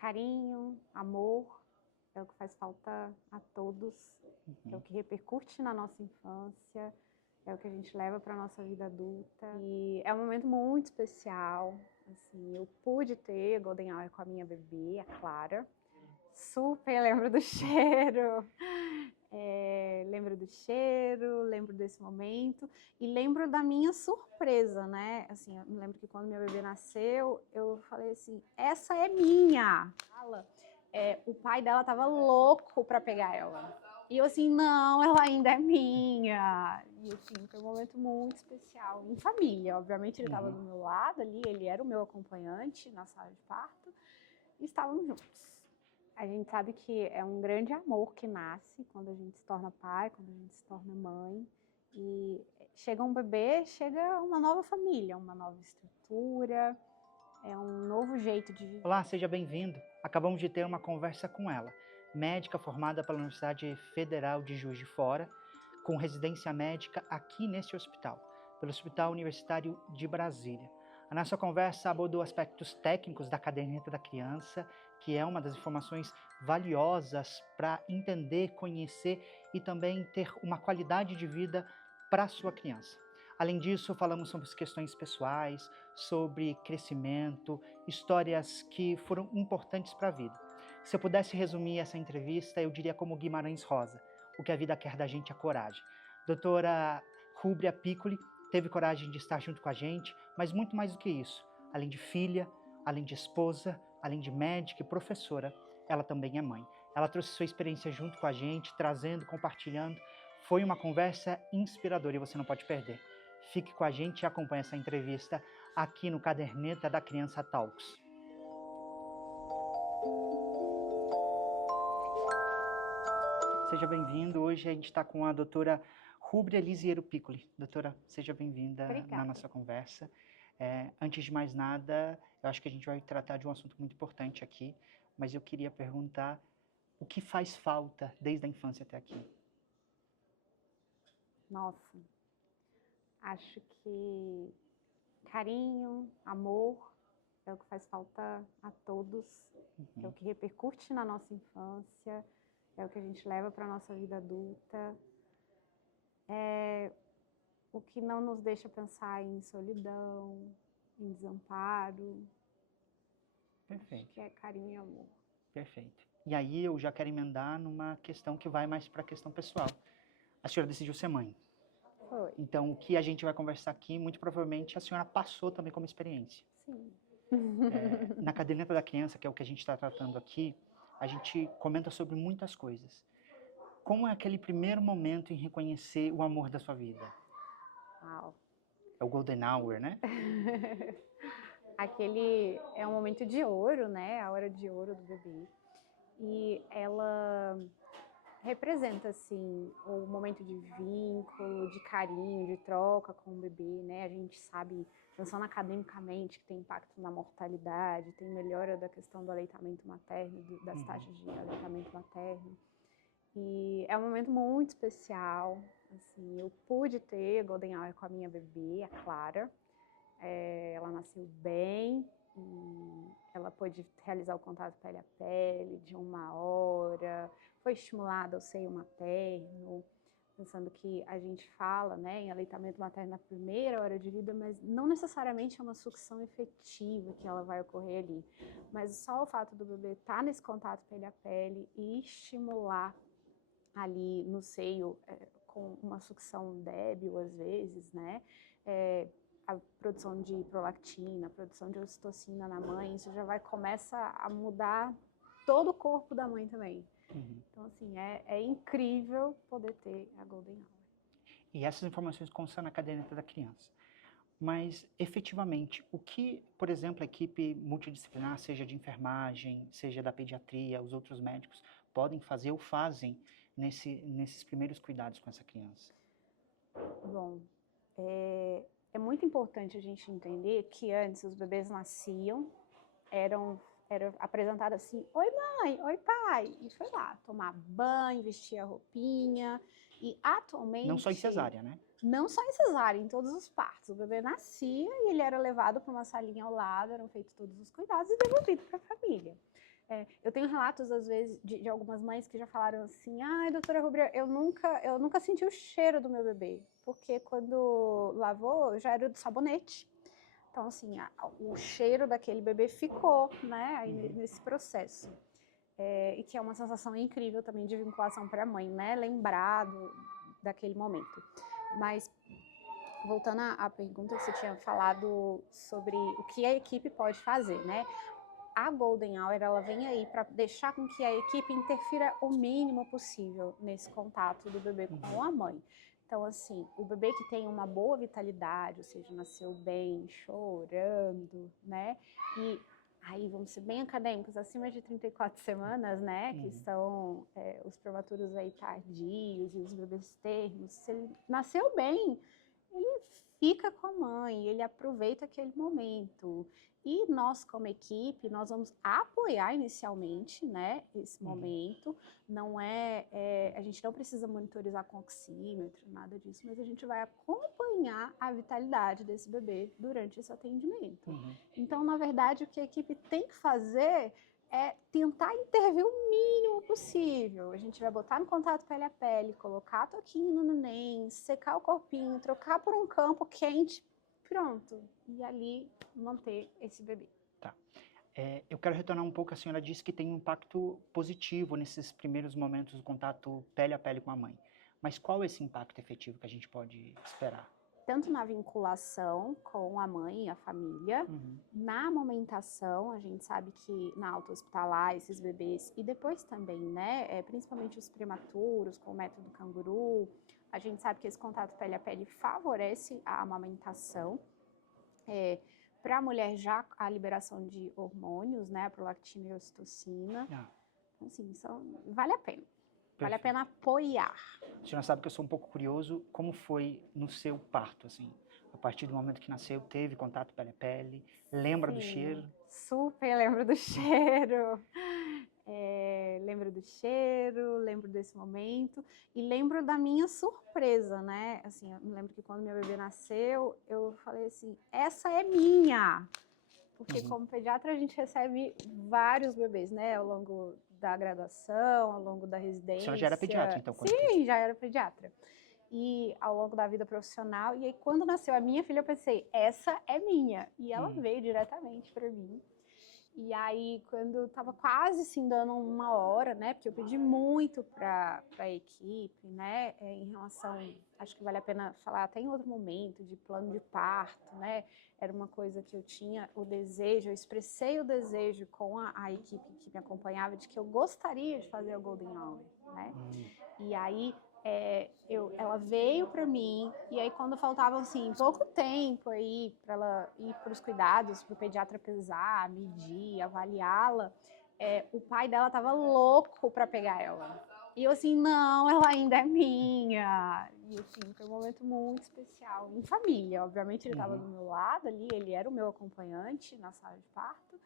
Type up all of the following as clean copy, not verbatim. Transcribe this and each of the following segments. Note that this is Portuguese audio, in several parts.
Carinho, amor, é o que faz falta a todos, é o que repercute na nossa infância, é o que a gente leva para a nossa vida adulta. E é um momento muito especial, assim, eu pude ter Golden Hour com a minha bebê, a Clara. Super lembro do cheiro, lembro desse momento e lembro da minha surpresa, né? Assim, eu me lembro que quando minha bebê nasceu, eu falei assim, essa é minha! O pai dela tava louco para pegar ela. E eu assim, não, ela ainda é minha. E assim, foi um momento muito especial, em família. Obviamente ele estava do meu lado ali, ele era o meu acompanhante na sala de parto e estávamos juntos. A gente sabe que é um grande amor que nasce quando a gente se torna pai, quando a gente se torna mãe. E chega um bebê, chega uma nova família, uma nova estrutura, é um novo jeito de viver. Olá, seja bem-vindo. Acabamos de ter uma conversa com ela, médica formada pela Universidade Federal de Juiz de Fora, com residência médica aqui neste hospital, pelo Hospital Universitário de Brasília. A nossa conversa abordou aspectos técnicos da caderneta da criança, que é uma das informações valiosas para entender, conhecer e também ter uma qualidade de vida para a sua criança. Além disso, falamos sobre as questões pessoais, sobre crescimento, histórias que foram importantes para a vida. Se eu pudesse resumir essa entrevista, eu diria como Guimarães Rosa: o que a vida quer da gente é coragem. Doutora Rúbria Piccoli teve coragem de estar junto com a gente, mas muito mais do que isso. Além de filha, além de esposa, além de médica e professora, ela também é mãe. Ela trouxe sua experiência junto com a gente, trazendo, compartilhando. Foi uma conversa inspiradora e você não pode perder. Fique com a gente e acompanhe essa entrevista aqui no Caderneta da Criança Talks. Seja bem-vindo. Hoje a gente está com a doutora Rúbria Lisiero Piccoli. Doutora, seja bem-vinda na nossa conversa. Antes de mais nada, eu acho que a gente vai tratar de um assunto muito importante aqui, mas eu queria perguntar o que faz falta desde a infância até aqui? Nossa, acho que carinho, amor, é o que faz falta a todos, é o que repercute na nossa infância, é o que a gente leva para a nossa vida adulta, é o que não nos deixa pensar em solidão, em desamparo. Perfeito. Acho que é carinho e amor. Perfeito. E aí eu já quero emendar numa questão que vai mais para a questão pessoal. A senhora decidiu ser mãe. Foi. Então, o que a gente vai conversar aqui, muito provavelmente a senhora passou também como experiência. Sim. Na caderneta da criança, que é o que a gente está tratando aqui, a gente comenta sobre muitas coisas. Como é aquele primeiro momento em reconhecer o amor da sua vida? Uau. É o Golden Hour, né? Aquele é um momento de ouro, né? A hora de ouro do bebê. E ela representa, assim, o momento de vínculo, de carinho, de troca com o bebê, né? A gente sabe, pensando academicamente, que tem impacto na mortalidade, tem melhora da questão do aleitamento materno, das taxas de aleitamento materno. E é um momento muito especial, assim, eu pude ter Golden Hour com a minha bebê, a Clara. Ela nasceu bem e ela pôde realizar o contato pele a pele de 1 hora, foi estimulada ao seio materno, pensando que a gente fala, né, em aleitamento materno na primeira hora de vida, mas não necessariamente é uma sucção efetiva que ela vai ocorrer ali, mas só o fato do bebê estar nesse contato pele a pele e estimular ali no seio com uma sucção débil às vezes, né, a produção de prolactina, a produção de ocitocina na mãe, isso já começa a mudar todo o corpo da mãe também. Então, assim, é incrível poder ter a Golden Hour. E essas informações constam na caderneta da criança. Mas, efetivamente, o que, por exemplo, a equipe multidisciplinar, seja de enfermagem, seja da pediatria, os outros médicos, podem fazer ou fazem nesses primeiros cuidados com essa criança? Bom, é muito importante a gente entender que antes os bebês nasciam, era apresentado assim, oi mãe, oi pai, e foi lá tomar banho, vestir a roupinha, e atualmente... Não só em cesárea, né? Não só em cesárea, em todos os partos. O bebê nascia e ele era levado para uma salinha ao lado, eram feitos todos os cuidados e devolvido para a família. tenho relatos, às vezes, de algumas mães que já falaram assim, ai, doutora Rubra, eu nunca senti o cheiro do meu bebê, porque quando lavou, já era do sabonete. Então, assim, o cheiro daquele bebê ficou, né, aí nesse processo. E que é uma sensação incrível também de vinculação para a mãe, né, lembrado daquele momento. Mas, voltando à pergunta que você tinha falado sobre o que a equipe pode fazer, né, a Golden Hour, ela vem aí para deixar com que a equipe interfira o mínimo possível nesse contato do bebê com a mãe. Então, assim, o bebê que tem uma boa vitalidade, ou seja, nasceu bem, chorando, né? E aí, vamos ser bem acadêmicos, acima de 34 semanas, né? Que são os prematuros aí tardios e os bebês termos. Se ele nasceu bem, ele fica com a mãe, ele aproveita aquele momento. E nós, como equipe, nós vamos apoiar inicialmente, né, esse momento. Não a gente não precisa monitorizar com oxímetro, nada disso, mas a gente vai acompanhar a vitalidade desse bebê durante esse atendimento. Então, na verdade, o que a equipe tem que fazer é tentar intervir o mínimo possível. A gente vai botar no contato pele a pele, colocar toquinho no neném, secar o corpinho, trocar por um campo quente, pronto. E ali manter esse bebê. Tá. Eu quero retornar um pouco, a senhora disse que tem um impacto positivo nesses primeiros momentos do contato pele a pele com a mãe. Mas qual é esse impacto efetivo que a gente pode esperar? Tanto na vinculação com a mãe e a família, na amamentação, a gente sabe que na alta hospitalar, esses bebês, e depois também, né, principalmente os prematuros, com o método canguru, a gente sabe que esse contato pele a pele favorece a amamentação. Para a mulher, já a liberação de hormônios, né, a prolactina e a ocitocina. Então, assim, vale a pena. Vale a pena apoiar. A senhora sabe que eu sou um pouco curioso, como foi no seu parto, assim? A partir do momento que nasceu, teve contato pele a pele? Lembra do cheiro? Super lembro do cheiro. Lembro do cheiro, lembro desse momento e lembro da minha surpresa, né? Assim, eu me lembro que quando meu bebê nasceu, eu falei assim, essa é minha! Porque como pediatra a gente recebe vários bebês, né? Ao longo da graduação, ao longo da residência. A senhora já era pediatra, então? Sim, já era pediatra. E ao longo da vida profissional. E aí, quando nasceu a minha filha, eu pensei, essa é minha. E ela veio diretamente para mim. E aí, quando estava quase assim, dando uma hora, né? Porque eu pedi muito para a equipe, né? Em relação, acho que vale a pena falar até em outro momento, de plano de parto, né? Era uma coisa que eu tinha o desejo, eu expressei o desejo com a equipe que me acompanhava de que eu gostaria de fazer o Golden Hour, né? E aí ela veio para mim, e aí quando faltava assim, pouco tempo aí para ela ir para os cuidados, para o pediatra pesar, medir, avaliá-la, o pai dela tava louco para pegar ela. E eu assim, não, ela ainda é minha. E assim, foi um momento muito especial, em família. Obviamente ele estava do meu lado ali, ele era o meu acompanhante na sala de parto,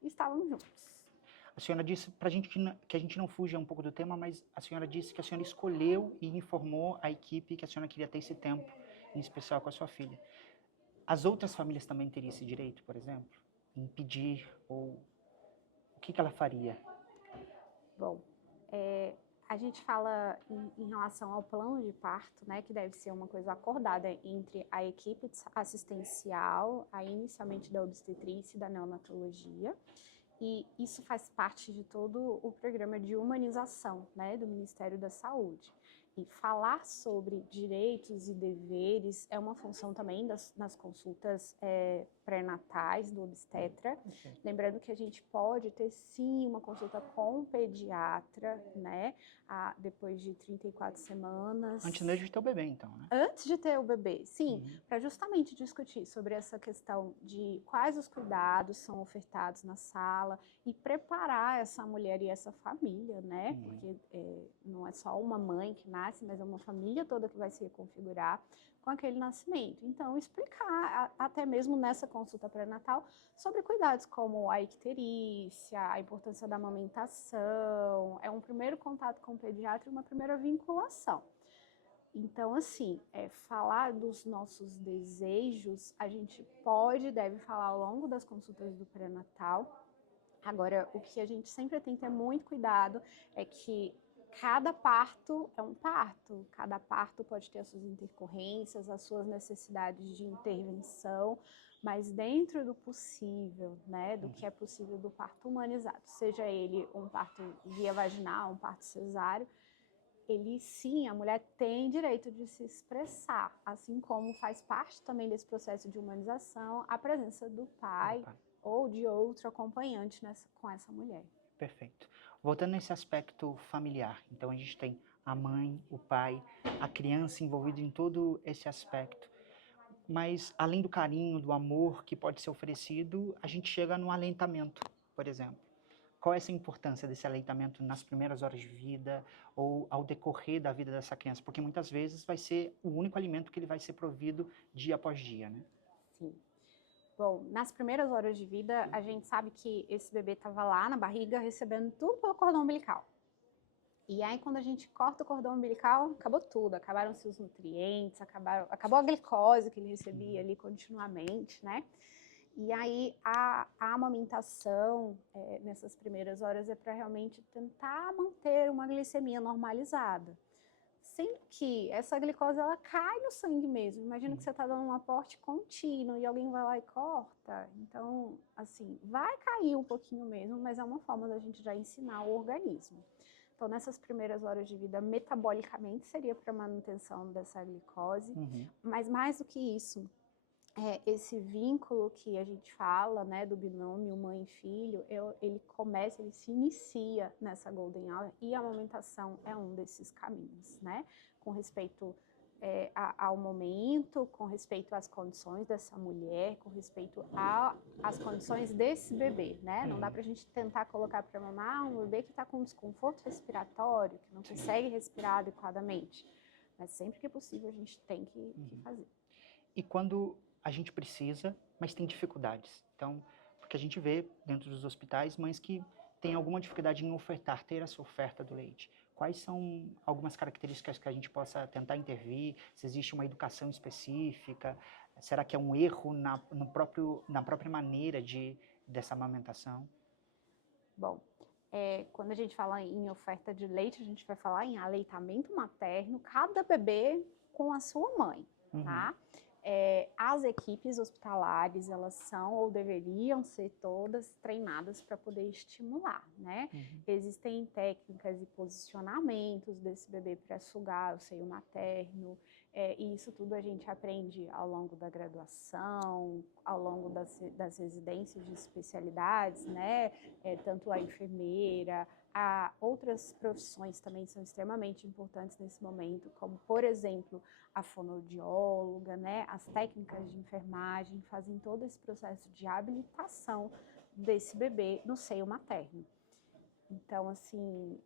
e estávamos juntos. A senhora disse para a gente que a gente não fuja um pouco do tema, mas a senhora disse que a senhora escolheu e informou a equipe que a senhora queria ter esse tempo, em especial com a sua filha. As outras famílias também teriam esse direito, por exemplo? Impedir ou o que ela faria? Bom, a gente fala em relação ao plano de parto, né, que deve ser uma coisa acordada entre a equipe assistencial, inicialmente da obstetrícia e da neonatologia, e isso faz parte de todo o programa de humanização, né, do Ministério da Saúde. E falar sobre direitos e deveres é uma função também nas consultas pré-natais do obstetra. Lembrando que a gente pode ter, sim, uma consulta com o pediatra, né? Depois de 34 semanas. Antes mesmo de ter o bebê, então, né? Antes de ter o bebê, sim. Para justamente discutir sobre essa questão de quais os cuidados são ofertados na sala e preparar essa mulher e essa família, né? Porque não é só uma mãe que nasce, mas é uma família toda que vai se reconfigurar com aquele nascimento. Então, explicar, até mesmo nessa consulta pré-natal, sobre cuidados como a icterícia, a importância da amamentação, é um primeiro contato com o pediatra e uma primeira vinculação. Então, assim, falar dos nossos desejos, a gente pode e deve falar ao longo das consultas do pré-natal, Agora, o que a gente sempre tem que ter muito cuidado é que cada parto é um parto, cada parto pode ter as suas intercorrências, as suas necessidades de intervenção, mas dentro do possível, né, do que é possível do parto humanizado, seja ele um parto via vaginal, um parto cesáreo, ele sim, a mulher tem direito de se expressar, assim como faz parte também desse processo de humanização a presença do pai ou de outro acompanhante com essa mulher. Perfeito. Voltando nesse aspecto familiar, então a gente tem a mãe, o pai, a criança envolvida em todo esse aspecto. Mas além do carinho, do amor que pode ser oferecido, a gente chega no aleitamento, por exemplo. Qual é essa importância desse aleitamento nas primeiras horas de vida ou ao decorrer da vida dessa criança? Porque muitas vezes vai ser o único alimento que ele vai ser provido dia após dia, né? Sim. Bom, nas primeiras horas de vida, a gente sabe que esse bebê estava lá na barriga recebendo tudo pelo cordão umbilical. E aí, quando a gente corta o cordão umbilical, acabou tudo. Acabaram-se os nutrientes, acabou a glicose que ele recebia ali continuamente, né? E aí, a amamentação nessas primeiras horas é para realmente tentar manter uma glicemia normalizada. Sendo que essa glicose, ela cai no sangue mesmo. Imagina que você está dando um aporte contínuo e alguém vai lá e corta. Então, assim, vai cair um pouquinho mesmo, mas é uma forma da gente já ensinar o organismo. Então, nessas primeiras horas de vida, metabolicamente seria para manutenção dessa glicose, mas mais do que isso, esse vínculo que a gente fala, né, do binômio mãe e filho, ele se inicia nessa golden hour e a amamentação é um desses caminhos, né, com respeito ao momento, com respeito às condições dessa mulher, com respeito às condições desse bebê, né? Não dá pra gente tentar colocar para mamar um bebê que está com desconforto respiratório, que não consegue respirar adequadamente. Mas sempre que possível a gente tem que fazer. E quando a gente precisa, mas tem dificuldades. Então, porque a gente vê dentro dos hospitais mães que têm alguma dificuldade em ofertar, ter essa oferta do leite. Quais são algumas características que a gente possa tentar intervir? Se existe uma educação específica? Será que é um erro na própria maneira dessa amamentação? Bom, quando a gente fala em oferta de leite, a gente vai falar em aleitamento materno, cada bebê com a sua mãe, tá? As equipes hospitalares, elas são ou deveriam ser todas treinadas para poder estimular, né? Existem técnicas e posicionamentos desse bebê para sugar o seio materno, e isso tudo a gente aprende ao longo da graduação, ao longo das residências de especialidades, né? Tanto a enfermeira, outras profissões também são extremamente importantes nesse momento, como, por exemplo, a fonoaudióloga, né? As técnicas de enfermagem fazem todo esse processo de habilitação desse bebê no seio materno. Então, assim,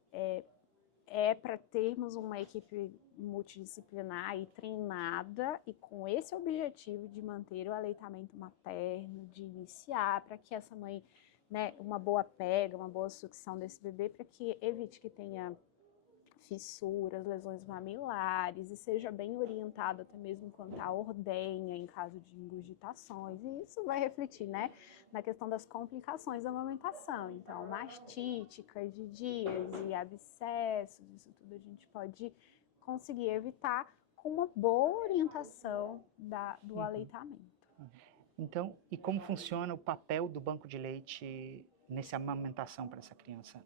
para termos uma equipe multidisciplinar e treinada e com esse objetivo de manter o aleitamento materno, de iniciar, para que essa mãe, né, uma boa pega, uma boa sucção desse bebê, para que evite que tenha fissuras, lesões mamilares e seja bem orientado até mesmo quanto à ordenha em caso de ingurgitações. E isso vai refletir, né, na questão das complicações da amamentação. Então, mastite, candidíase, abscessos, isso tudo a gente pode conseguir evitar com uma boa orientação do aleitamento. Então, e como funciona o papel do banco de leite nessa amamentação para essa criança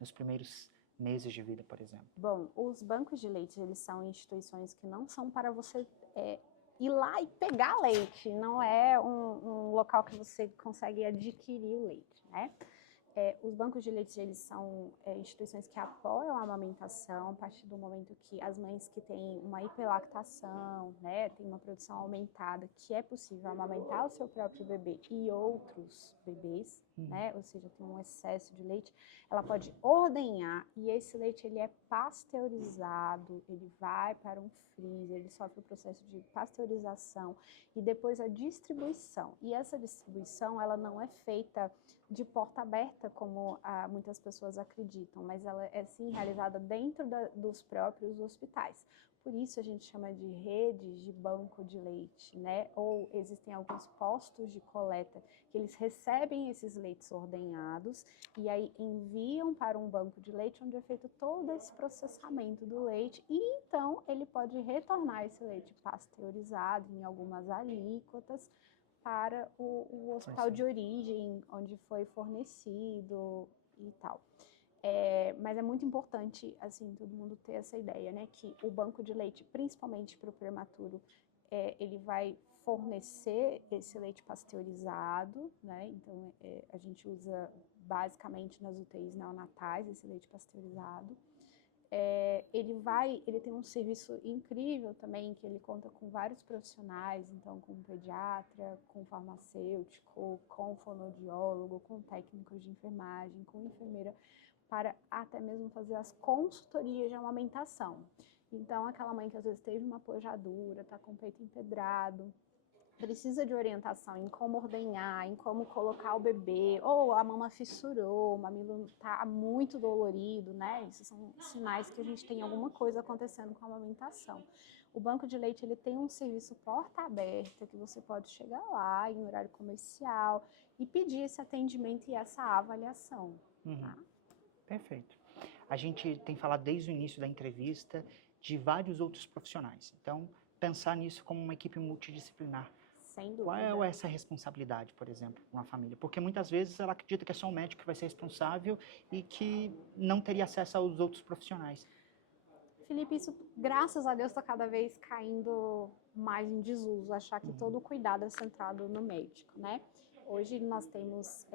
nos primeiros meses de vida, por exemplo? Bom, os bancos de leite, eles são instituições que não são para você ir lá e pegar leite, não é um local que você consegue adquirir o leite, né? Os bancos de leite, eles são instituições que apoiam a amamentação a partir do momento que as mães que têm uma hiperlactação, né, têm uma produção aumentada, que é possível amamentar o seu próprio bebê e outros bebês, né, ou seja, tem um excesso de leite, ela pode ordenhar e esse leite ele é pasteurizado, ele vai para um freezer, ele sofre o processo de pasteurização e depois a distribuição. E essa distribuição, ela não é feita de porta aberta, como muitas pessoas acreditam, mas ela é sim realizada dentro dos próprios hospitais. por isso a gente chama de redes de banco de leite, né? Ou existem alguns postos de coleta que eles recebem esses leites ordenhados e aí enviam para um banco de leite onde é feito todo esse processamento do leite e então ele pode retornar esse leite pasteurizado em algumas alíquotas para o hospital de origem, onde foi fornecido e tal. Mas é muito importante, assim, todo mundo ter essa ideia, né, que o banco de leite, principalmente para o prematuro, ele vai fornecer esse leite pasteurizado, né, então a gente usa basicamente nas UTIs neonatais esse leite pasteurizado. Ele tem um serviço incrível também, que ele conta com vários profissionais, então com pediatra, com farmacêutico, com fonoaudiólogo, com técnicos de enfermagem, com enfermeira, para até mesmo fazer as consultorias de amamentação. Então, aquela mãe que às vezes teve uma pojadura, está com o peito empedrado, precisa de orientação em como ordenhar, em como colocar o bebê, ou a mama fissurou, o mamilo está muito dolorido, né? Esses são sinais que a gente tem alguma coisa acontecendo com a amamentação. O banco de leite ele tem um serviço porta aberta, que você pode chegar lá em horário comercial e pedir esse atendimento e essa avaliação. Tá? Perfeito. A gente tem falado desde o início da entrevista de vários outros profissionais. Então, pensar nisso como uma equipe multidisciplinar. Sem dúvida. Qual é essa responsabilidade, por exemplo, com uma família? Porque muitas vezes ela acredita que é só um médico que vai ser responsável e que não teria acesso aos outros profissionais. Felipe, isso, graças a Deus, está cada vez caindo mais em desuso, achar que todo o cuidado é centrado no médico, né? Hoje nós temos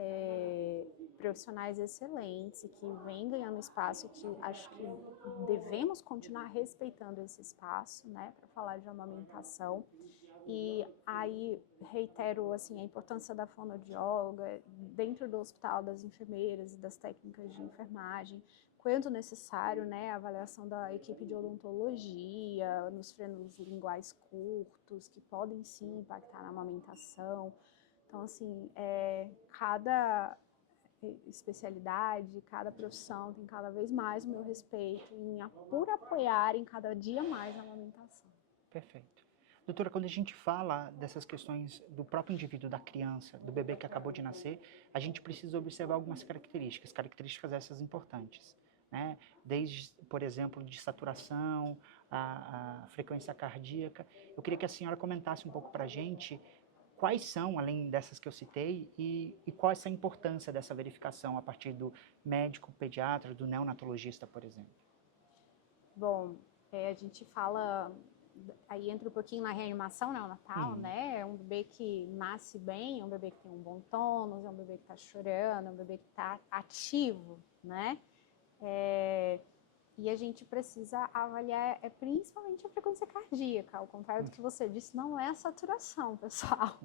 profissionais excelentes que vêm ganhando espaço, que acho que devemos continuar respeitando esse espaço, né, para falar de amamentação. E aí reitero assim a importância da fonoaudióloga dentro do hospital, das enfermeiras e das técnicas de enfermagem, quando necessário, né, a avaliação da equipe de odontologia, nos frenos linguais curtos, que podem sim impactar na amamentação. Então, assim, cada especialidade, cada profissão tem cada vez mais o meu respeito por apoiarem cada dia mais a amamentação. Perfeito. Doutora, quando a gente fala dessas questões do próprio indivíduo, da criança, do bebê que acabou de nascer, a gente precisa observar algumas características essas importantes, né? Desde, por exemplo, de saturação, a frequência cardíaca. Eu queria que a senhora comentasse um pouco para a gente quais são, além dessas que eu citei, e qual é essa importância dessa verificação a partir do médico, pediatra, do neonatologista, por exemplo. Bom, a gente fala, aí entra um pouquinho na reanimação neonatal, né? É um bebê que nasce bem, é um bebê que tem um bom tônus, é um bebê que está chorando, é um bebê que está ativo, né? E a gente precisa avaliar principalmente a frequência cardíaca, ao contrário do que você disse, não é a saturação, pessoal,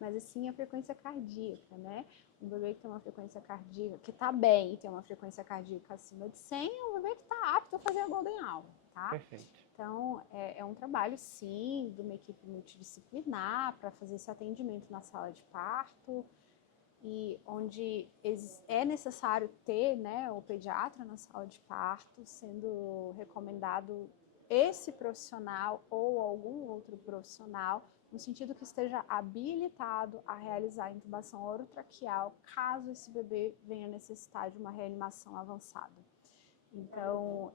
mas sim a frequência cardíaca, né? Um bebê que tem uma frequência cardíaca, que está bem e tem uma frequência cardíaca acima de 100, é um bebê que está apto a fazer a Golden Hour, tá? Perfeito. Então, é um trabalho, sim, de uma equipe multidisciplinar para fazer esse atendimento na sala de parto, e onde é necessário ter, né, o pediatra na sala de parto, sendo recomendado esse profissional ou algum outro profissional, no sentido que esteja habilitado a realizar a intubação orotraqueal, caso esse bebê venha necessitar de uma reanimação avançada. Então,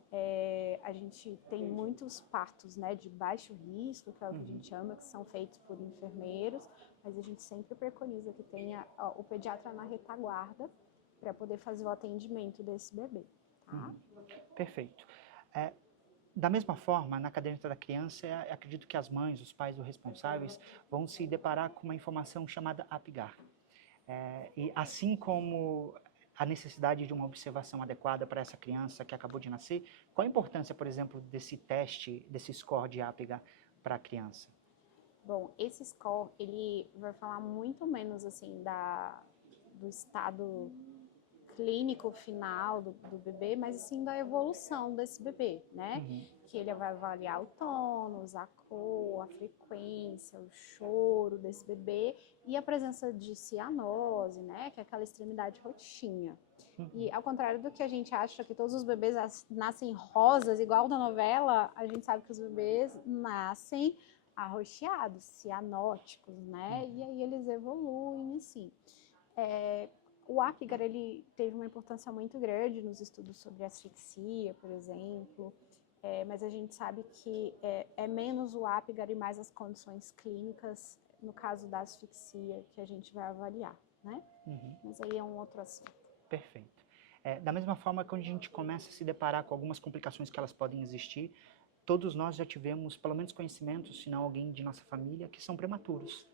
a gente tem muitos partos, né, de baixo risco, que é o que a gente chama, que são feitos por enfermeiros, mas a gente sempre preconiza que tenha o pediatra na retaguarda para poder fazer o atendimento desse bebê, tá? Perfeito. Da mesma forma, na caderneta da criança, acredito que as mães, os pais ou responsáveis vão se deparar com uma informação chamada APGAR. E assim como a necessidade de uma observação adequada para essa criança que acabou de nascer, qual a importância, por exemplo, desse teste, desse score de APGAR para a criança? Bom, esse score, ele vai falar muito menos, assim, do estado clínico final do bebê, mas, assim, da evolução desse bebê, né? que ele vai avaliar o tônus, a cor, a frequência, o choro desse bebê e a presença de cianose, né, que é aquela extremidade roxinha. E ao contrário do que a gente acha que todos os bebês nascem rosas, igual da novela, a gente sabe que os bebês nascem arroxeados, cianóticos, né, e aí eles evoluem, assim. O Apgar, ele teve uma importância muito grande nos estudos sobre asfixia, por exemplo, mas a gente sabe que é menos o Apgar e mais as condições clínicas, no caso da asfixia, que a gente vai avaliar, né? Mas aí é um outro assunto. Perfeito. Da mesma forma, quando a gente começa a se deparar com algumas complicações que elas podem existir, todos nós já tivemos, pelo menos conhecimentos, se não alguém de nossa família, que são prematuros.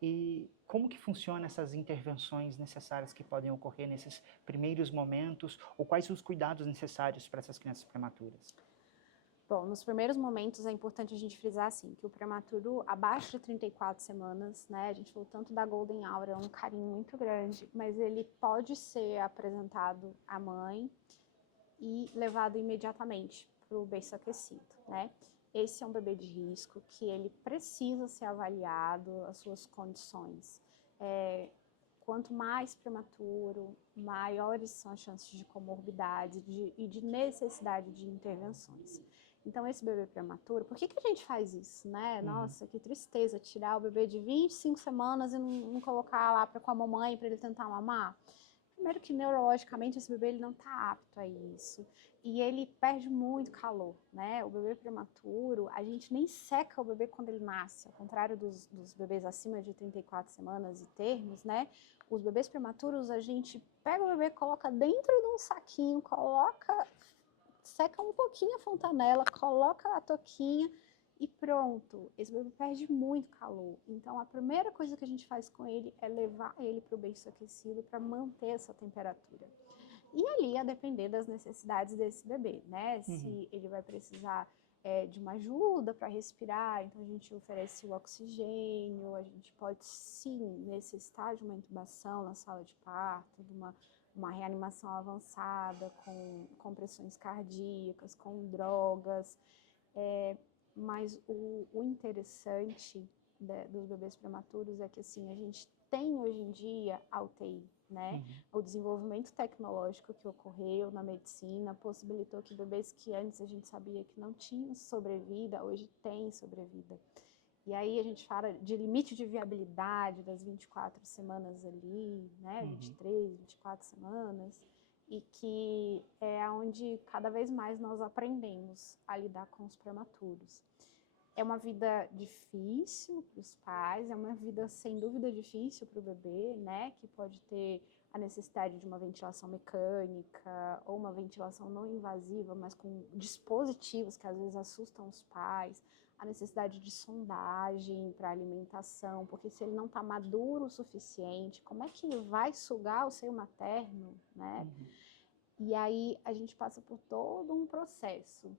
E como que funcionam essas intervenções necessárias que podem ocorrer nesses primeiros momentos, ou quais os cuidados necessários para essas crianças prematuras? Bom, nos primeiros momentos é importante a gente frisar assim, que o prematuro abaixo de 34 semanas, né, a gente falou tanto da Golden Hour, é um carinho muito grande, mas ele pode ser apresentado à mãe e levado imediatamente para o berço aquecido, né? Esse é um bebê de risco que ele precisa ser avaliado, as suas condições. Quanto mais prematuro, maiores são as chances de comorbidades e de necessidade de intervenções. Então, esse bebê prematuro, por que a gente faz isso, né? Nossa, que tristeza tirar o bebê de 25 semanas e não colocar lá com a mamãe para ele tentar mamar. Primeiro que neurologicamente esse bebê ele não está apto a isso. E ele perde muito calor, né? O bebê prematuro, a gente nem seca o bebê quando ele nasce, ao contrário dos bebês acima de 34 semanas e termos, né? Os bebês prematuros, a gente pega o bebê, coloca dentro de um saquinho, seca um pouquinho a fontanela, coloca a touquinha e pronto. Esse bebê perde muito calor. Então, a primeira coisa que a gente faz com ele é levar ele para o berço aquecido para manter essa temperatura. E ali, a depender das necessidades desse bebê, né? Se ele vai precisar de uma ajuda para respirar, então a gente oferece o oxigênio, a gente pode sim necessitar de uma intubação na sala de parto, de uma reanimação avançada, com compressões cardíacas, com drogas, mas o interessante dos bebês prematuros é que assim, a gente tem hoje em dia a UTI, né? O desenvolvimento tecnológico que ocorreu na medicina possibilitou que bebês que antes a gente sabia que não tinham sobrevida, hoje têm sobrevida. E aí a gente fala de limite de viabilidade das 24 semanas ali, né? 23, 24 semanas, e que é onde cada vez mais nós aprendemos a lidar com os prematuros. É uma vida difícil para os pais, é uma vida sem dúvida difícil para o bebê, né? Que pode ter a necessidade de uma ventilação mecânica ou uma ventilação não invasiva, mas com dispositivos que às vezes assustam os pais, a necessidade de sondagem para alimentação, porque se ele não está maduro o suficiente, como é que ele vai sugar o seio materno, né? E aí a gente passa por todo um processo.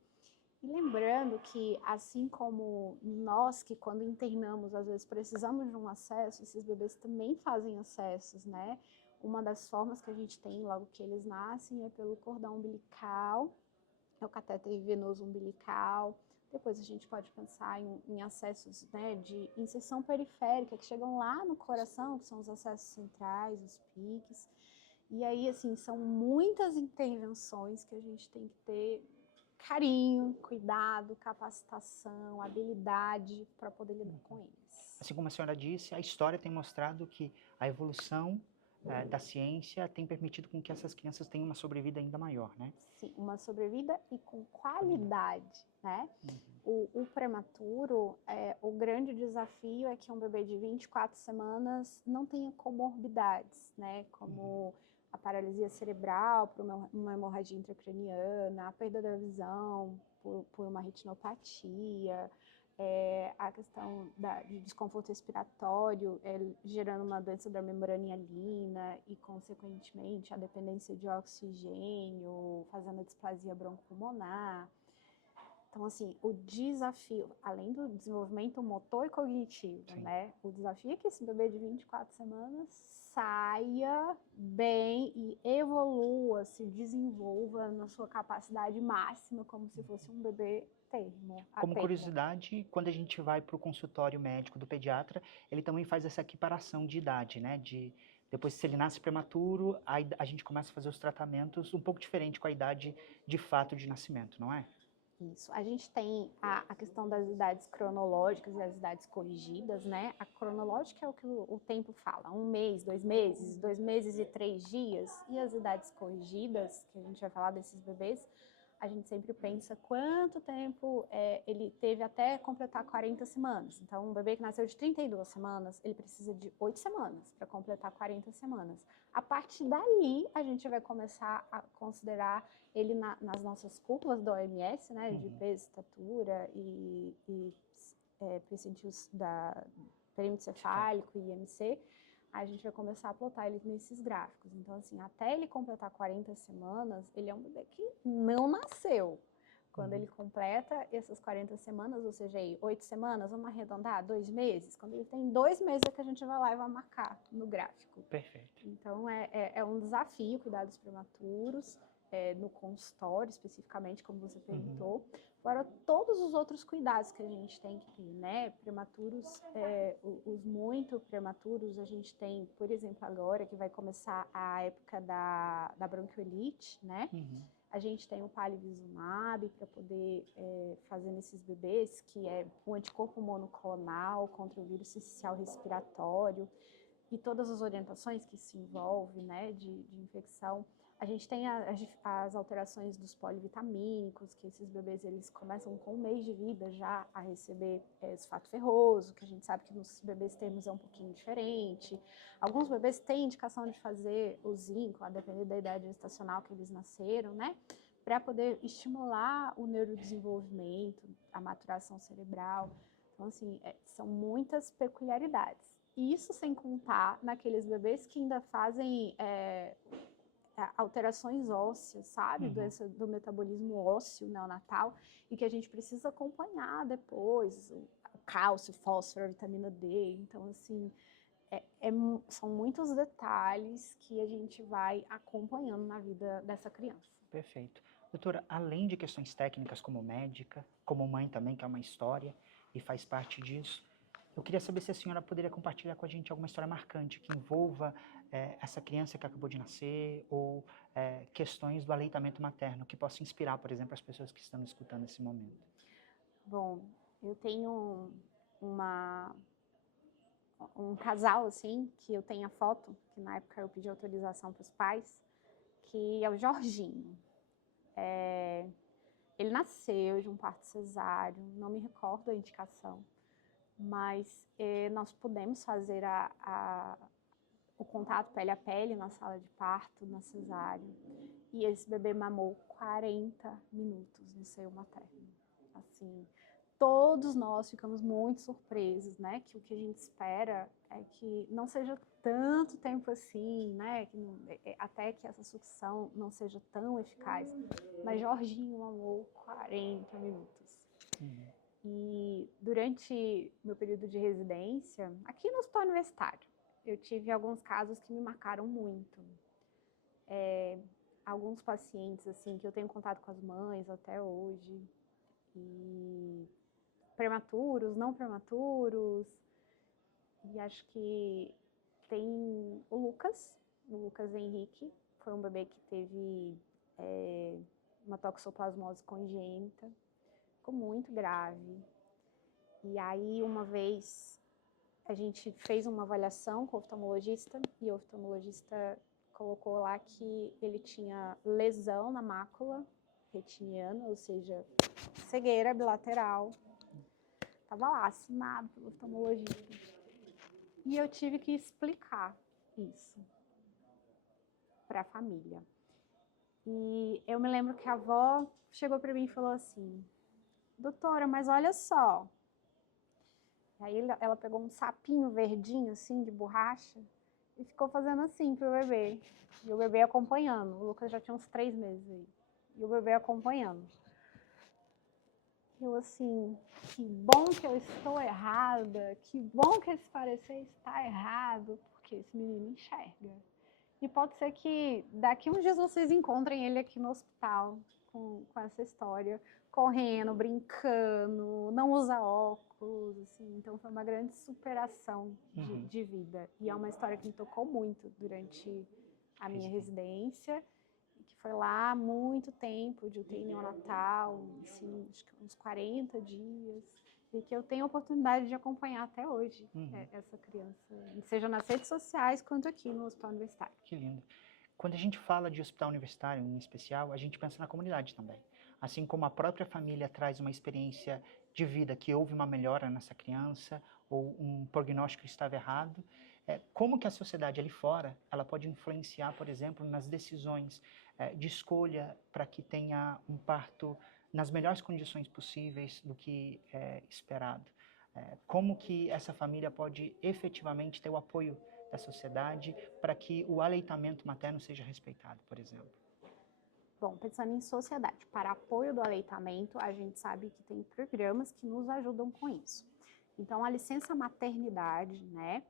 E lembrando que, assim como nós que quando internamos, às vezes precisamos de um acesso, esses bebês também fazem acessos, né? Uma das formas que a gente tem logo que eles nascem é pelo cordão umbilical, é o catéter venoso umbilical. Depois a gente pode pensar em acessos, né, de inserção periférica, que chegam lá no coração, que são os acessos centrais, os PICs. E aí, assim, são muitas intervenções que a gente tem que ter carinho, cuidado, capacitação, habilidade para poder lidar com eles. Assim como a senhora disse, a história tem mostrado que a evolução da ciência tem permitido com que essas crianças tenham uma sobrevida ainda maior, né? Sim, uma sobrevida e com qualidade, né? O prematuro, o grande desafio é que um bebê de 24 semanas não tenha comorbidades, né? Como a paralisia cerebral por uma hemorragia intracraniana, a perda da visão por uma retinopatia, a questão de desconforto respiratório, gerando uma doença da membrana hialina e, consequentemente, a dependência de oxigênio, fazendo a displasia broncopulmonar. Então, assim, o desafio, além do desenvolvimento motor e cognitivo, né? O desafio é que esse bebê de 24 semanas saia bem e evolua se desenvolva na sua capacidade máxima, como se fosse um bebê termo. Como curiosidade, quando a gente vai para o consultório médico do pediatra, ele também faz essa equiparação de idade, né? Depois, se ele nasce prematuro, a gente começa a fazer os tratamentos um pouco diferente com a idade de fato de nascimento, não é? Isso. A gente tem a questão das idades cronológicas e as idades corrigidas, né? A cronológica é o que o tempo fala, 1 mês, 2 meses, 2 meses e 3 dias. E as idades corrigidas, que a gente vai falar desses bebês, a gente sempre pensa quanto tempo ele teve até completar 40 semanas. Então, um bebê que nasceu de 32 semanas, ele precisa de 8 semanas para completar 40 semanas. A partir dali, a gente vai começar a considerar ele nas nossas curvas da OMS, né, de peso, estatura e percentis da perímetro cefálico e IMC, a gente vai começar a plotar ele nesses gráficos. Então, assim, até ele completar 40 semanas, ele é um bebê que não nasceu. Quando ele completa essas 40 semanas, ou seja, aí, 8 semanas, vamos arredondar, 2 meses. Quando ele tem 2 meses é que a gente vai lá e vai marcar no gráfico. Perfeito. Então, é um desafio cuidar dos prematuros, no consultório, especificamente, como você perguntou. Fora todos os outros cuidados que a gente tem que ter, né? Prematuros, os muito prematuros, a gente tem, por exemplo, agora que vai começar a época da bronquiolite, né? A gente tem o palivizumab para poder fazer nesses bebês, que é o anticorpo monoclonal contra o vírus sincicial respiratório, e todas as orientações que se envolvem, né, de infecção. A gente tem as alterações dos polivitamínicos, que esses bebês eles começam com 1 mês de vida já a receber sulfato ferroso, que a gente sabe que nos bebês termos é um pouquinho diferente. Alguns bebês têm indicação de fazer o zinco, a depender da idade gestacional que eles nasceram, né? Para poder estimular o neurodesenvolvimento, a maturação cerebral. Então, assim, são muitas peculiaridades. Isso sem contar naqueles bebês que ainda fazem alterações ósseas, sabe? Doença do metabolismo ósseo neonatal, e que a gente precisa acompanhar depois, o cálcio, fósforo, a vitamina D. Então, assim, são muitos detalhes que a gente vai acompanhando na vida dessa criança. Perfeito. Doutora, além de questões técnicas como médica, como mãe também, que é uma história e faz parte disso, eu queria saber se a senhora poderia compartilhar com a gente alguma história marcante que envolva essa criança que acabou de nascer ou questões do aleitamento materno que possa inspirar, por exemplo, as pessoas que estão escutando nesse momento. Bom, eu tenho um casal, assim, que eu tenho a foto, que na época eu pedi autorização para os pais, que é o Jorginho. Ele nasceu de um parto cesáreo, não me recordo a indicação, mas nós pudemos fazer o contato pele a pele na sala de parto, na cesárea, e esse bebê mamou 40 minutos no seio materno. Assim, todos nós ficamos muito surpresos, né? Que o que a gente espera é que não seja tanto tempo assim, né? Até que essa sucção não seja tão eficaz. Mas Jorginho mamou 40 minutos. E durante meu período de residência, aqui no hospital universitário, eu tive alguns casos que me marcaram muito. Alguns pacientes, assim, que eu tenho contato com as mães até hoje. E prematuros, não prematuros. E acho que tem o Lucas Henrique, foi um bebê que teve uma toxoplasmose congênita, ficou muito grave. E aí, uma vez, a gente fez uma avaliação com o oftalmologista, e o oftalmologista colocou lá que ele tinha lesão na mácula retiniana, ou seja, cegueira bilateral. Estava lá, assinado pelo oftalmologista. E eu tive que explicar isso para a família. E eu me lembro que a avó chegou para mim e falou assim: doutora, mas olha só. Aí ela pegou um sapinho verdinho, assim, de borracha, e ficou fazendo assim pro bebê. E o bebê acompanhando. O Lucas já tinha uns 3 meses aí. E o bebê acompanhando. Eu assim, que bom que eu estou errada, que bom que esse parecer está errado, porque esse menino enxerga. E pode ser que daqui uns dias vocês encontrem ele aqui no hospital com essa história, correndo, brincando, não usa óculos, assim. Então foi uma grande superação de vida. E é uma história que me tocou muito durante a minha residência, que foi lá há muito tempo, de UTI neonatal, assim, acho que uns 40 dias. E que eu tenho a oportunidade de acompanhar até hoje essa criança, seja nas redes sociais quanto aqui no Hospital Universitário. Que lindo. Quando a gente fala de hospital universitário, em especial, a gente pensa na comunidade também. Assim como a própria família traz uma experiência de vida que houve uma melhora nessa criança ou um prognóstico estava errado, como que a sociedade ali fora ela pode influenciar, por exemplo, nas decisões de escolha para que tenha um parto nas melhores condições possíveis do que é esperado? Como que essa família pode efetivamente ter o apoio da sociedade para que o aleitamento materno seja respeitado, por exemplo? Bom, pensando em sociedade, para apoio do aleitamento, a gente sabe que tem programas que nos ajudam com isso. Então, a licença maternidade, né,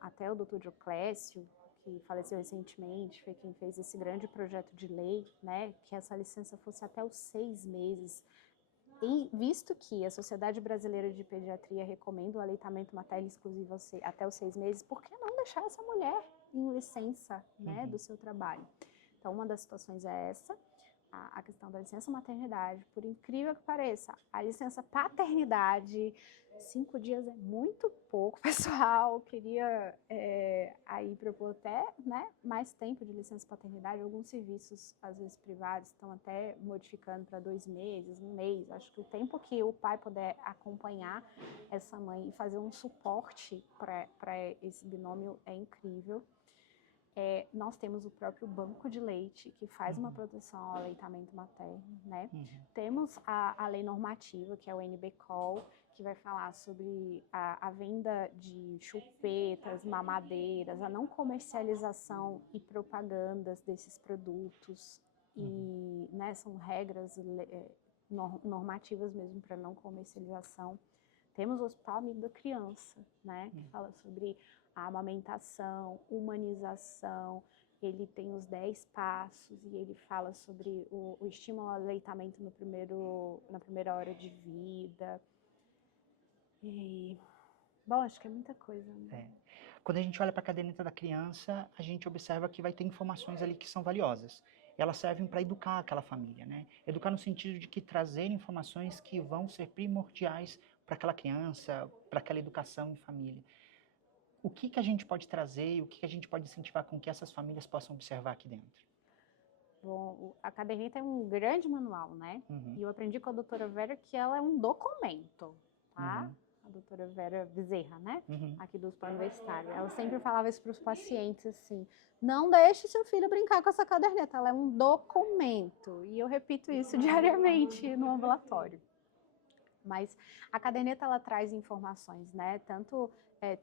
até o Dr. Dioclésio, que faleceu recentemente, foi quem fez esse grande projeto de lei, né, que essa licença fosse até os 6 meses. E visto que a Sociedade Brasileira de Pediatria recomenda o aleitamento materno exclusivo até os 6 meses, por que não deixar essa mulher em licença, né, do seu trabalho? Então, uma das situações é essa, a questão da licença maternidade. Por incrível que pareça, a licença paternidade, 5 dias é muito pouco, pessoal. Queria aí propor até, né, mais tempo de licença paternidade. Alguns serviços, às vezes privados, estão até modificando para 2 meses, 1 mês. Acho que o tempo que o pai puder acompanhar essa mãe e fazer um suporte para esse binômio é incrível. Nós temos o próprio banco de leite, que faz uma proteção ao aleitamento materno, né? Temos a lei normativa, que é o NBCOL, que vai falar sobre a venda de chupetas, mamadeiras, a não comercialização e propagandas desses produtos. E, né, são regras normativas mesmo para não comercialização. Temos o Hospital Amigo da Criança, né, que fala sobre a amamentação, humanização. Ele tem os 10 passos e ele fala sobre o estímulo ao aleitamento na primeira hora de vida. E, bom, acho que é muita coisa, né? Quando a gente olha para a caderneta da criança, a gente observa que vai ter informações ali que são valiosas. Elas servem para educar aquela família, né? Educar no sentido de que trazer informações que vão ser primordiais para aquela criança, para aquela educação em família. O que a gente pode trazer e o que a gente pode incentivar com que essas famílias possam observar aqui dentro? Bom, a caderneta é um grande manual, né? E eu aprendi com a doutora Vera que ela é um documento, tá? A doutora Vera Bezerra, né? Aqui do Hospital Universitário. Ela sempre falava isso para os pacientes, assim, não deixe seu filho brincar com essa caderneta, ela é um documento. E eu repito isso diariamente no ambulatório. Mas a caderneta, ela traz informações, né? Tanto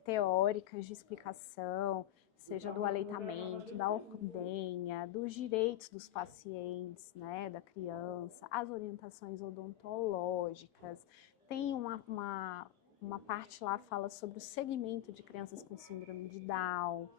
teóricas de explicação, seja do aleitamento, da ordenha, dos direitos dos pacientes, né, da criança, as orientações odontológicas. Tem uma parte lá que fala sobre o segmento de crianças com síndrome de Down.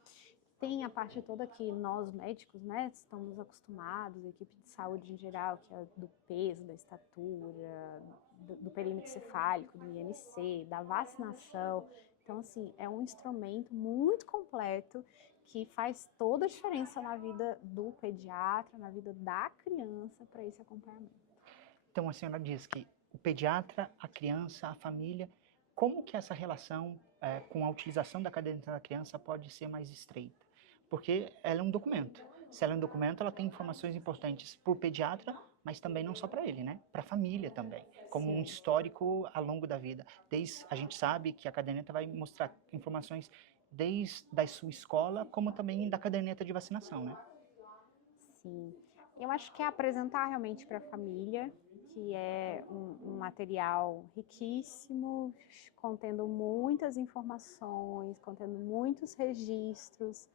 Tem a parte toda que nós médicos, né, estamos acostumados, a equipe de saúde em geral, que é do peso, da estatura, do perímetro cefálico, do IMC, da vacinação. Então, assim, é um instrumento muito completo que faz toda a diferença na vida do pediatra, na vida da criança, para esse acompanhamento. Então, a senhora diz que o pediatra, a criança, a família, como que essa relação com a utilização da caderneta da criança pode ser mais estreita? Porque ela é um documento. Se ela é um documento, ela tem informações importantes para o pediatra, mas também não só para ele, né? Para a família também, como um histórico ao longo da vida. A gente sabe que a caderneta vai mostrar informações desde a sua escola, como também da caderneta de vacinação, né? Sim. Eu acho que é apresentar realmente para a família, que é um material riquíssimo, contendo muitas informações, contendo muitos registros,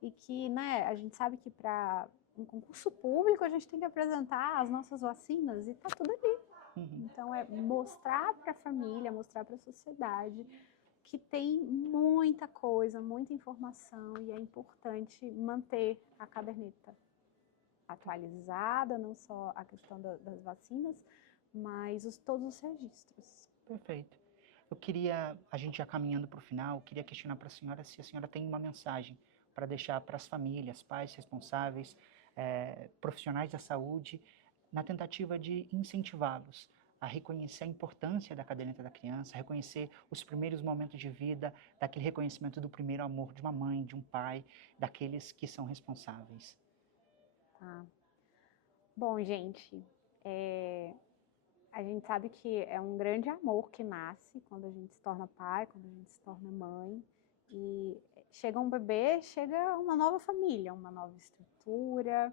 e que, né, a gente sabe que para um concurso público a gente tem que apresentar as nossas vacinas e tá tudo ali. Então é mostrar para a família, mostrar para a sociedade que tem muita coisa, muita informação, e é importante manter a caderneta atualizada, não só a questão das vacinas, mas todos os registros. Perfeito. Eu queria, a gente já caminhando para o final, queria questionar para a senhora se a senhora tem uma mensagem para deixar para as famílias, pais responsáveis, profissionais da saúde, na tentativa de incentivá-los a reconhecer a importância da caderneta da criança, reconhecer os primeiros momentos de vida, daquele reconhecimento do primeiro amor de uma mãe, de um pai, daqueles que são responsáveis. Tá. Bom, gente, a gente sabe que é um grande amor que nasce quando a gente se torna pai, quando a gente se torna mãe. E chega um bebê, chega uma nova família, uma nova estrutura,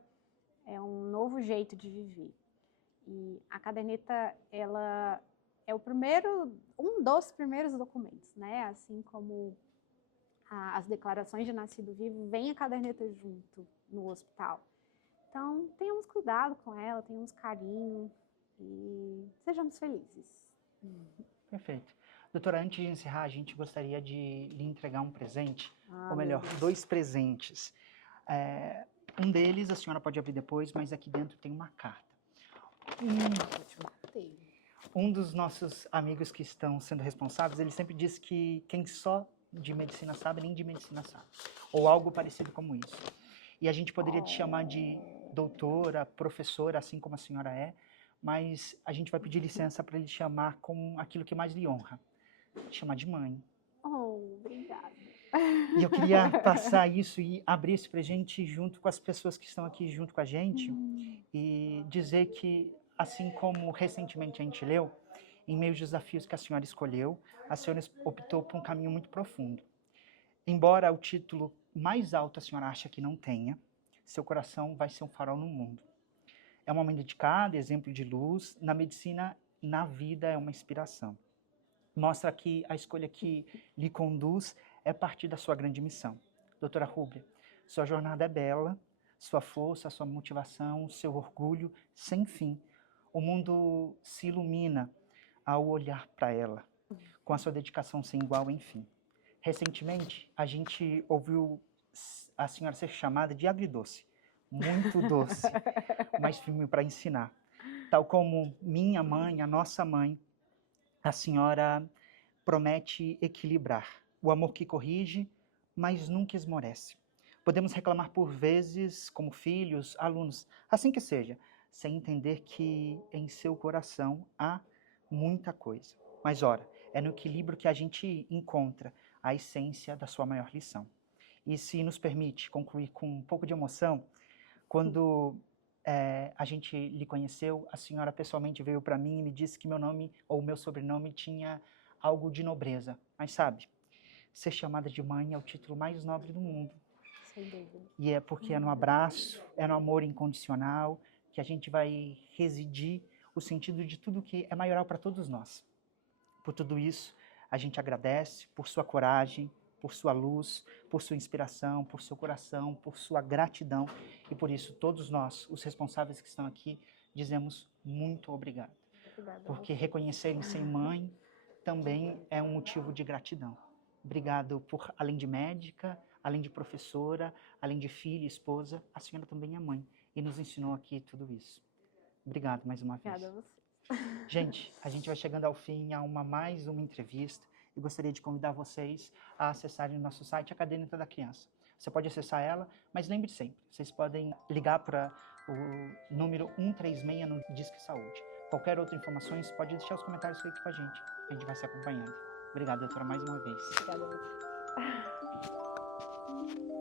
é um novo jeito de viver. E a caderneta, ela é um dos primeiros documentos, né? Assim como as declarações de nascido vivo, vem a caderneta junto no hospital. Então, tenhamos cuidado com ela, tenhamos carinho e sejamos felizes. Perfeito. Doutora, antes de encerrar, a gente gostaria de lhe entregar um presente, Ah, ou melhor, meu Deus. 2 presentes. Um deles a senhora pode abrir depois, mas aqui dentro tem uma carta. Vou te bater. Um dos nossos amigos que estão sendo responsáveis, ele sempre diz que quem só de medicina sabe, nem de medicina sabe. Ou algo parecido como isso. E a gente poderia te chamar de doutora, professora, assim como a senhora é, mas a gente vai pedir licença para ele chamar com aquilo que mais lhe honra. Te chamar de mãe. Oh, obrigada. E eu queria passar isso e abrir esse presente junto com as pessoas que estão aqui junto com a gente e dizer que, assim como recentemente a gente leu, em meio aos desafios que a senhora escolheu, a senhora optou por um caminho muito profundo. Embora o título mais alto a senhora acha que não tenha, seu coração vai ser um farol no mundo. É uma mãe dedicada, exemplo de luz, na medicina, na vida é uma inspiração. Mostra que a escolha que lhe conduz é partir da sua grande missão. Doutora Rúbia, sua jornada é bela, sua força, sua motivação, seu orgulho sem fim. O mundo se ilumina ao olhar para ela, com a sua dedicação sem igual, enfim. Recentemente, a gente ouviu a senhora ser chamada de agridoce, muito doce, mas firme para ensinar. Tal como minha mãe, a nossa mãe, a senhora promete equilibrar o amor que corrige, mas nunca esmorece. Podemos reclamar por vezes, como filhos, alunos, assim que seja, sem entender que em seu coração há muita coisa. Mas, ora, é no equilíbrio que a gente encontra a essência da sua maior lição. E se nos permite concluir com um pouco de emoção, quando a gente lhe conheceu, a senhora pessoalmente veio para mim e me disse que meu nome ou meu sobrenome tinha algo de nobreza. Mas sabe, ser chamada de mãe é o título mais nobre do mundo. Sem dúvida. E é porque é no abraço, é no amor incondicional que a gente vai residir o sentido de tudo que é maioral para todos nós. Por tudo isso, a gente agradece por sua coragem, por sua luz, por sua inspiração, por seu coração, por sua gratidão. E por isso, todos nós, os responsáveis que estão aqui, dizemos muito obrigado. Obrigada. Porque reconhecerem ser mãe também é um motivo de gratidão. Obrigado por, além de médica, além de professora, além de filha, esposa, a senhora também é mãe e nos ensinou aqui tudo isso. Obrigado mais uma vez. Obrigada a você. Gente, a gente vai chegando ao fim a mais uma entrevista e gostaria de convidar vocês a acessarem o nosso site, a Caderneta da Criança. Você pode acessar ela, mas lembre sempre, vocês podem ligar para o número 136 no Disque Saúde. Qualquer outra informação, pode deixar os comentários aqui com a gente vai se acompanhando. Obrigado, doutora, mais uma vez. Obrigada a você.